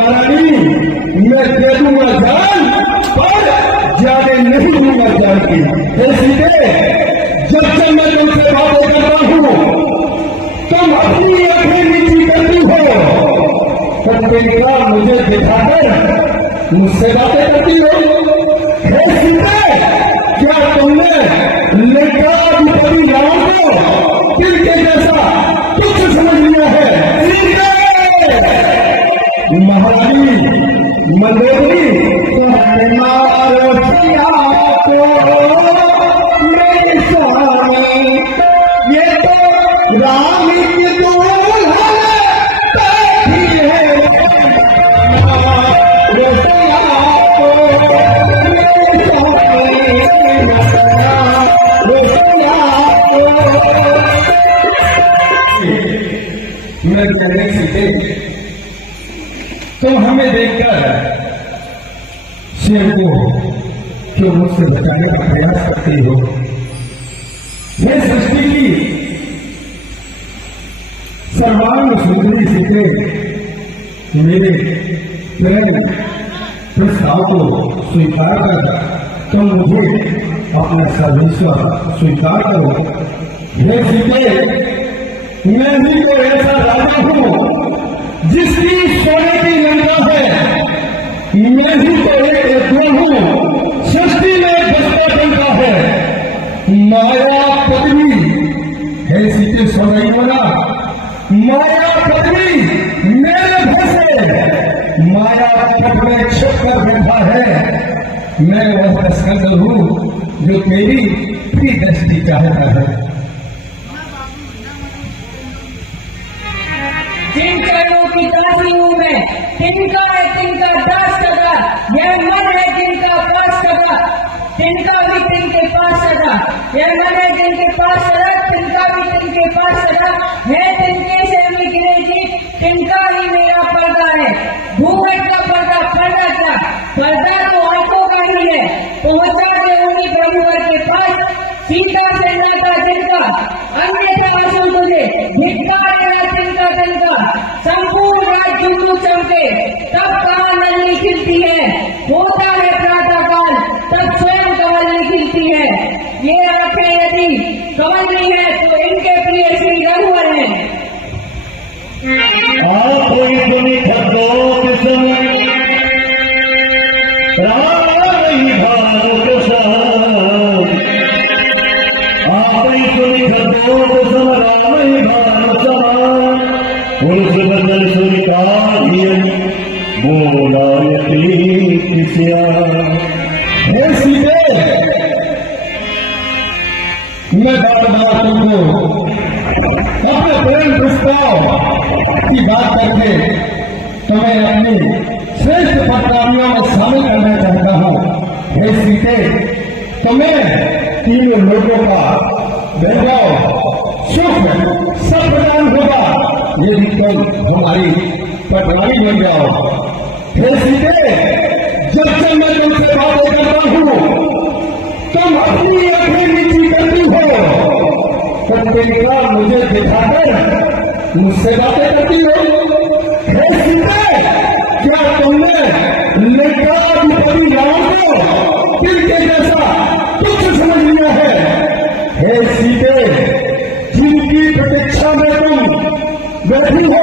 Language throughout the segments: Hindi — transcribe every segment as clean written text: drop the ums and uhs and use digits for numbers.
महारानी मैं दे दूंगा जान, पर जाने नहीं दूंगा जान की। हे सीते, जब जब मैं तुमसे बातें करता हूँ तुम अपनी आंखें नीची करती हो, पर तिनका मुझे दिखाकर मुझसे बातें करती हो। हे सीते, क्या तुमने लंका अधिपति राम को तिनके जैसा कुछ समझ लिया है? महारानी मंदोदरी, तुम्हारे मेरे स्वामी ये तो राम की दुल्हन बैठी है। मैं कहने सीते, तुम हमें देखकर शेर को क्यों मुझसे बचाने का प्रयास करते हो? ये सृष्टि की सर्वांग सुंदरी सीते मेरे प्रेम प्रस्ताव को स्वीकार कर तुम मुझे अपना सर्वेश्वर स्वीकार करो। हे सीते, मैं भी तो ऐसा राजा हूं जिसकी सोने की लंका है। मैं भी तो एक यज्ञ हूं, सृष्टि में बसता बनता है। माया पत्नी है सीते सोनाई वाला, माया पत्नी मेरे भैसे माया पट में छुप कर बैठा है। मैं वह तस्कर हूं जो तेरी प्रिय दृष्टि चाहता है। जिन चरणों की दासी हूँ मैं, तिनका है तिनका दास सदा, यह मन है जिनका पास सदा, तिनका भी तिनके पास सदा। यह मन है जिनके पास सदा, तिनका भी तिनके पास सदा। है तिनके से भी गिरेगी, तिनका ही मेरा पर्दा है। भूमट का पर्दा पर्दा था, पर्दा तो आंखों का ही है। पहुंचा दे उन्हीं ब्रह्मवर के पास, सीता से नाता जिनका, अन्यथा असुर तुझे धिक्कार तेरा तिनका तिनका। संपूर्ण रात जुगनू चमके, तब कहाँ नल्ली खिलती है। होता है प्रातः काल, तब स्वयं कमल खिलती है। ये आंखें यदि कमल नहीं है तो इनके प्रिय श्री रघुवर है। हे सीते, मैं बार बार तुमको अपने प्रेम प्रस्ताव की बात करके तुम्हें अपनी श्रेष्ठ पत्नियों में शामिल करना चाहता हूँ। हे सीते, तुम्हें तीनों लोगों का वैभव सुख सब प्रदान होगा यदि तुम हमारी पटवारी बन जाओ। हे सीते, जब जब मैं तुमसे बातें करता हूँ तुम अपनी आंखें नीची करती हो, पर तिनका मुझे दिखाकर मुझसे बातें करती हो। हे सीते, क्या तुमने लंका अधिपति राम को तिनके जैसा कुछ समझ लिया है? हे सीते, जिनकी प्रतीक्षा में तुम बैठी हो,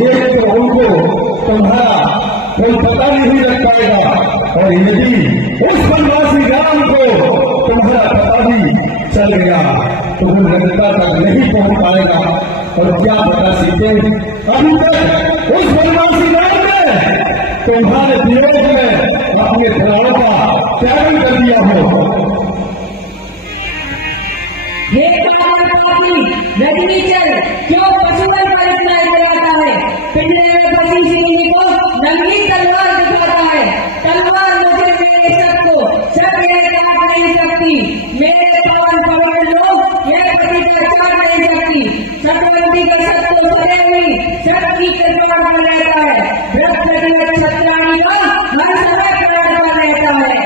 एक तो उनको तुम्हारा कोई पता नहीं लग पाएगा, और यदि उस वनवासी राम को तुम्हारा पता भी चल गया तो वो लंका तक नहीं पहुंच पाएगा। और क्या पता सीते, अभी तक उस वनवासी राम ने तुम्हारे विरोध में अपने प्राणों का त्याग कर दिया हो। हे रजनी चल, क्यों पशुपति पर इतना इतराता है? पिंडे में फंसी श्रीनी को नंगी तलवार दिखाता है। तलवार मुझे मेरे सबको सब मेरे काट नहीं सकती। मेरे पवन पवन लोग यह प्रतिज्ञा चाट नहीं सकती। सतवंती का सत्य सरे हुई सबकी कृपा बन रहता है। भ्रष्ट छत्राणी का हर समय प्रार्थना रहता है।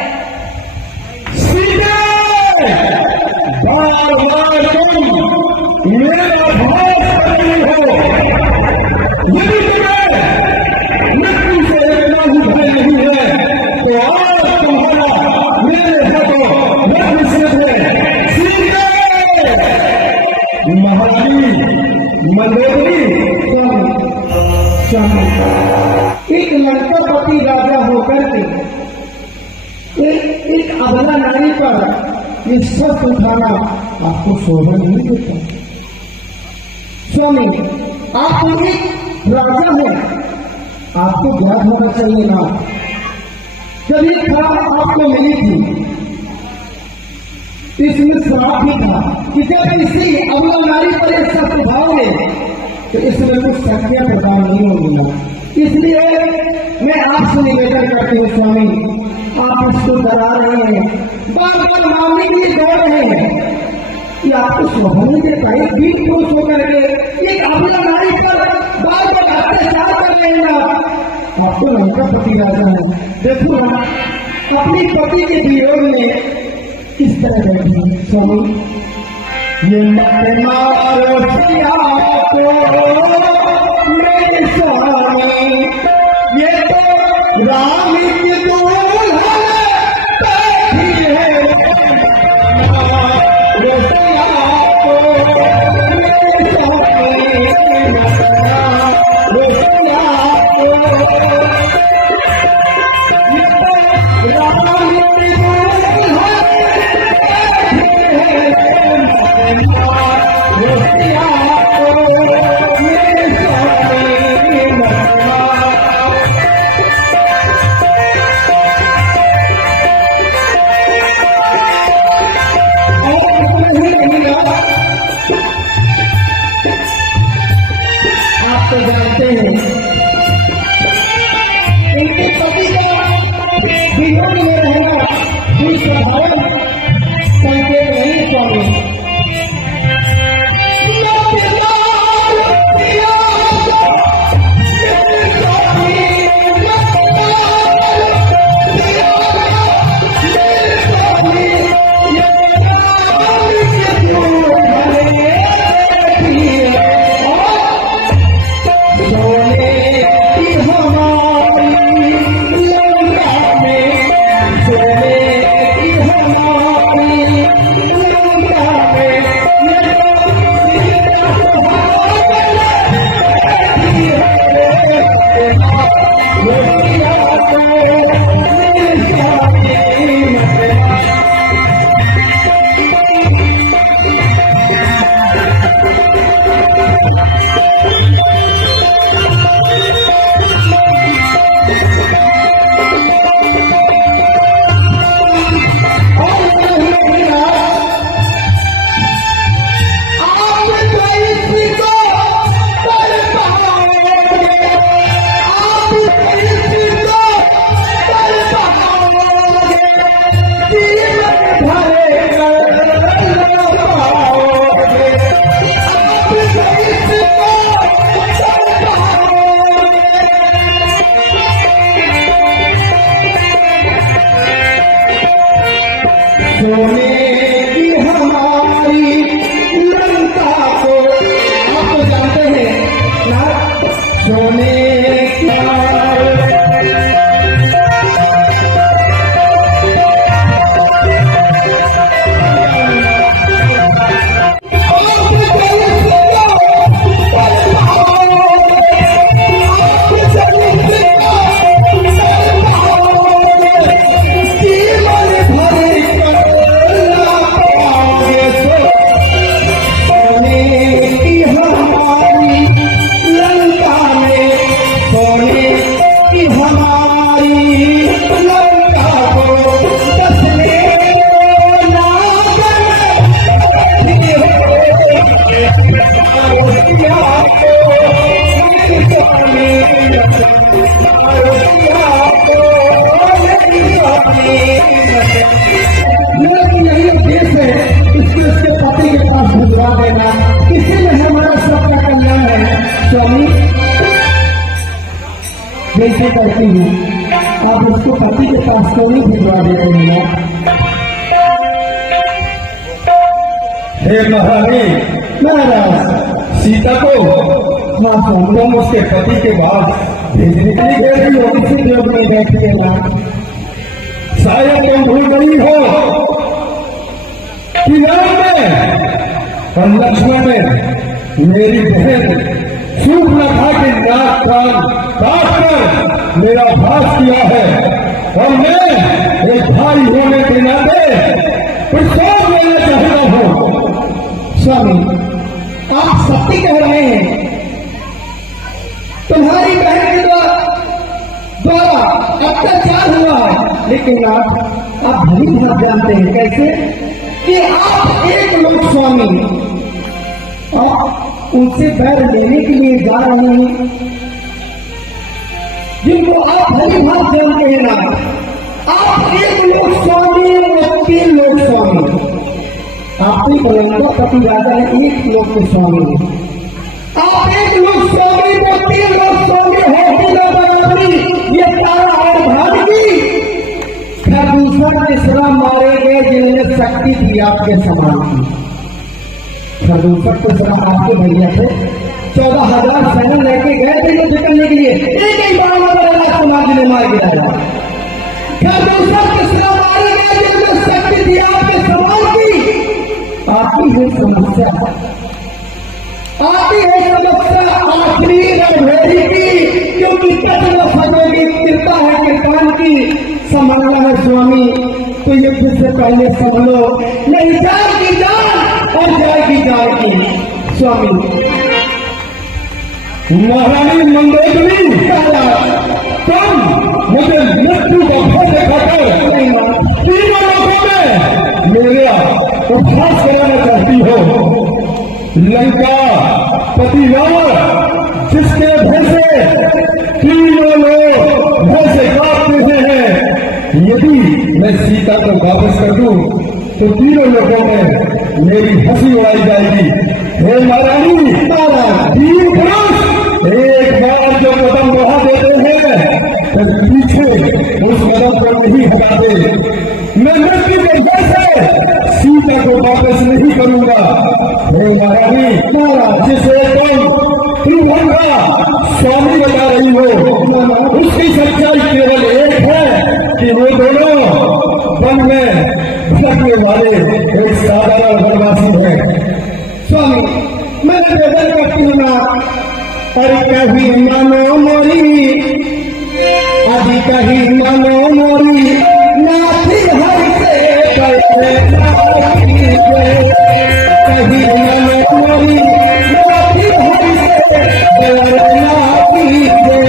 बार बार तुम मेरा भाव कर रही हो, यदि तुम्हें मंदोदरी एक लंकापति राजा होकर के एक अबला नारी पर ये शस्त्र उठाना आपको शोभा नहीं देता। स्वामी, आप एक राजा हैं, आपको ज्ञात होना चाहिए ना। जब ये खराब आपको मिली थी, इसमें श्राप भी था कि जब किसी अबला नारी पर एक शस्त्र उठाओगे तो इसमें कुछ शक्तियां प्रदान नहीं होंगी। इसलिए मैं आपसे निवेदन करती हूँ स्वामी, आप इसको डरा रहे हैं, बार बार मामले के लिए दौड़ रहे हैं कि आपको शोभा नहीं देता। एक वीर पुरुष होकर के एक अबला नारी पर बार बार अत्याचार कर रहे हैं। आप तो लंकापति राजा है, देखो ना अपनी पति के वियोग में किस तरह बैठी स्वामी। ये मारो मेरे स्वामी, ये तो राम की दुल्हन बैठी है। आप तो जानते हैं इनके पति का वियोग में रहना कोई स्वाभाविक संकेत नहीं स्वामी। सोने की हमारी लंका को आप तो जानते हैं ना, सोने की जैसे करती हूँ आप उसको पति के पास क्यों नहीं भिजवा देते हैं? हे महारानी, महाराज सीता को तुम उसके पति के बाद भेजने के लिए गए थे, किसी योग में बैठते ना, शायद तुम भूल गई हो कि राम में और लक्ष्मण में मेरी बहन चूक न था कि नाक कान काट कर मेरा भाष किया है, और मैं एक भाई होने के नाते प्रसाद लेना चाहता हूँ। स्वामी, आप सत्य कह रहे हैं। तुम्हारी बहन के द्वारा अत्याचार हुआ है, लेकिन आप भली बात जानते हैं कैसे कि आप एक लोग स्वामी और उनसे बैर लेने के लिए जा रहे हैं, जिनको आप भली बात जानते हैं ना। आप एक लोग स्वामी और 3 लोग स्वामी। आपकी परंपरा पति राजा है, एक लोग के स्वामी है। आप एक लोग स्वामी को 3 लोग स्वामी होगी। ये तारा और भागी फिर दूसरा तीसरा मारे गए जिन्होंने शक्ति थी आपके समान की। फिर दूसरा तीसरा आपके भैया थे, 14,000 सैनिक लेके गए थे युद्ध करने के लिए, एक ही बार समाज ने मार गिराया। फिर दूसरा तीसरा मारे गए जिन्होंने शक्ति थी आपके समान की। आपकी है समस्या, आपकी है समस्या आखिरी रणभेरी की, क्योंकि कचरा सजोगी कृपा है कृपान की। संभालना है स्वामी तो युद्ध से पहले संभलो, नहीं जाएगी जान और जाएगी जाएगी। स्वामी महारानी मंदोदरी, तुम मुझे मृत्यु का भय दिखाकर 3 लोगों में मेरा उपहास कराना चाहती हो। लंका पति रावण जिसके भय से 3 लोग भय से कांपते हैं, यदि मैं सीता को वापस कर दूं तो 3 लोगों में मेरी हंसी उड़ाई जाएगी। हे महारानी, 3 पुरुष एक बार जो कदम बढ़ा देते हैं तो पीछे उस कदम को नहीं हटाते। मैं मृत्यु के भय से सीता को वापस नहीं करूंगा। हे महारानी, जिसे तुम का स्वामी बता रही हो, उसकी सच्चाई केवल एक है कि वो दोनों वन में भटकने वाले एक साधारण वनवासी हैं। स्वामी, मैं निवेदन करती हूँ ना, अरे कहीं मानो मोरी, अभी कहीं मानो मोरी, नाथी हर से कैसे नाथी से, कहीं मानो मोरी, नाथी हर से कैसे नाथी से।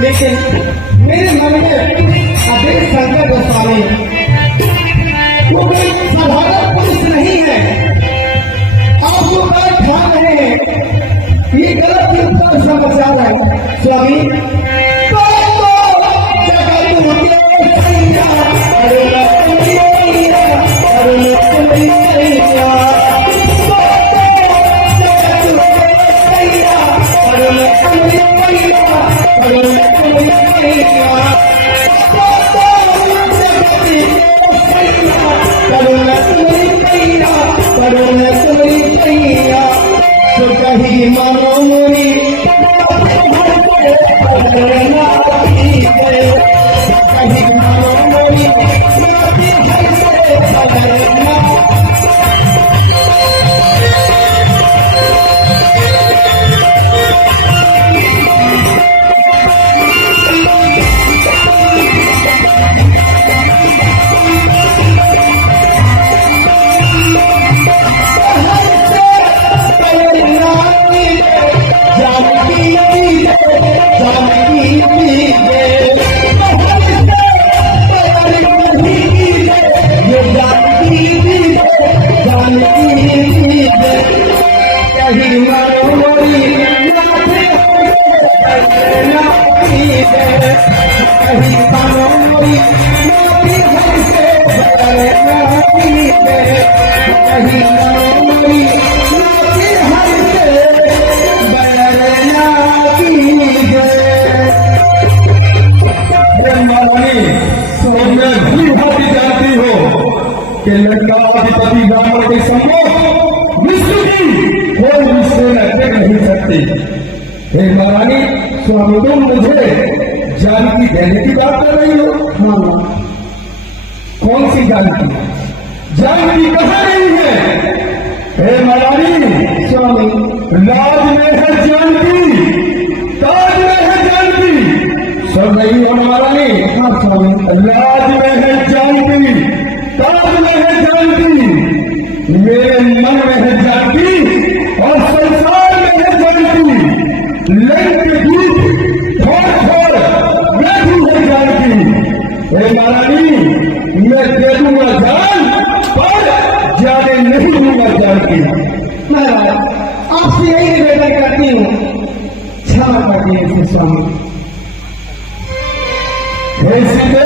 लेकिन मेरे मन में अधिक संकट है स्वामी, वो कोई साधारण पुरुष नहीं है। आप जो बात ठान रहे हैं ये गलत उत्तर समाचार है स्वामी। कहीं मानो मोरी नाथे नाथी दे कहीं मानो मोरी नाथी हमसे नाथी दे कहीं मानो मोरी नाथी हमसे नाथी दे महारानी तुमने भी भाभी जानती हो कि लंका अधिपति रावण के सम्मुख विष्णु की कोई भी सेना टिक नहीं सकती। हे महारानी स्वामी तुम मुझे जानकी देने की बात कर रही हो? हाँ कौन सी जानकी? जानकी कहाँ नहीं है? हे महारानी स्वामी राज में है जानकी, ताज में है जानकी, सब नहीं हो महारानी? हाँ स्वामी राज में है जानकी, ताज में है जानकी, मेरे मन में है जानकी और संसार में है जानकी, लंक के बीच थोड़ थोड़ बैठी है जानकी। हे महारानी मैं दे दूंगा जान पर जाने नहीं दूंगा जानकी। महाराज आपसे यही निवेदन करती हूँ, क्षमा करती है इसे स्वामी। हे सीते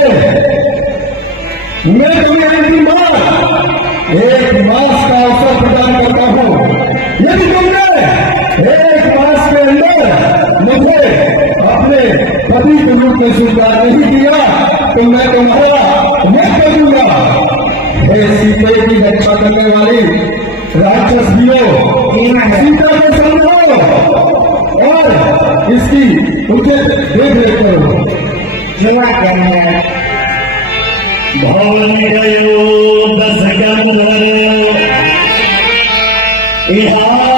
मैं तुम्हें अंतिम बार एक मास का अवसर प्रदान करता हूँ। यदि तुमने एक मास के अंदर मुझे अपने पति के रूप में स्वीकार नहीं किया तो मैं तुम्हारा वध कर दूंगा। हे सीते की रक्षा करने वाली राक्षसियों सीता को समझो और इसकी उचित देख रेख करो। क्षमा करना भवन गयो दस गंधर्व इहा